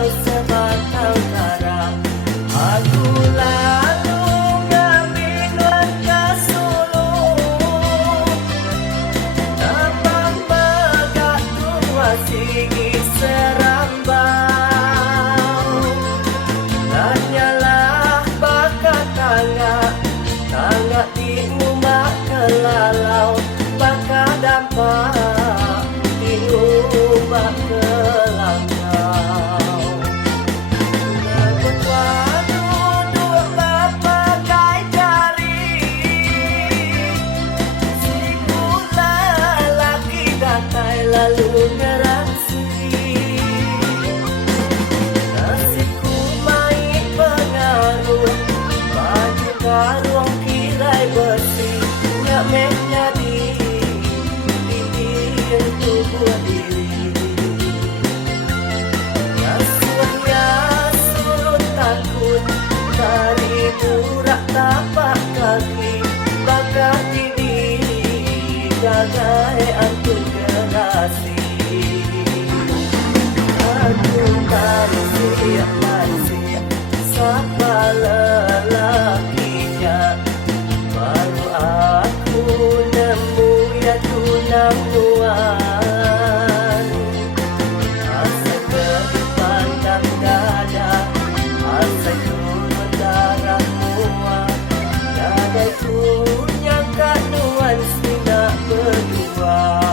kau sebatang kara. Aku lalu ngambil langkah sulung, tambang megak tua sigi serambau. Nanyalah bakat tangga di umak kelalau, bakat dampak di umak kelangkau. Lebut wadu duk berpegai jari, siku lelaki datai lalu ngeraksi. Nasibku main pengaruh, baju karung kirai bersih, nyak mehnya di tubuh diri. Rasuahnya surut takut, dari burak tapak kaki, bakat ini jagai antuk gerasi. Aku tak siap lansia, siapa lelakinya, baru aku nemu ya tunang nuan. Asa dipandang dada, asa turun darah muak, dadaiku nyangka nuan sinak berdua.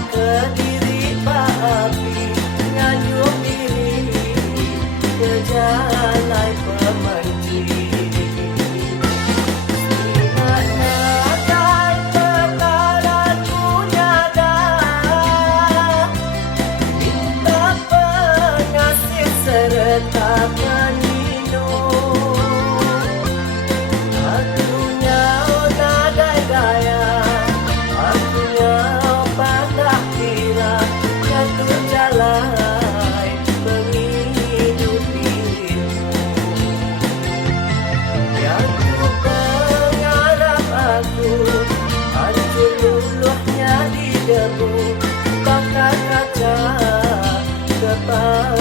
Kediri api nganyung diri ke jalan pemenci. Ingatnya dan perkara ku nyadar, minta pengasih serta peninur. Akunya nadai gaya, akunya jalai menghidup dirimu. Yang ku pengarap aku, hancur luluhnya di debu, bakar kaca depan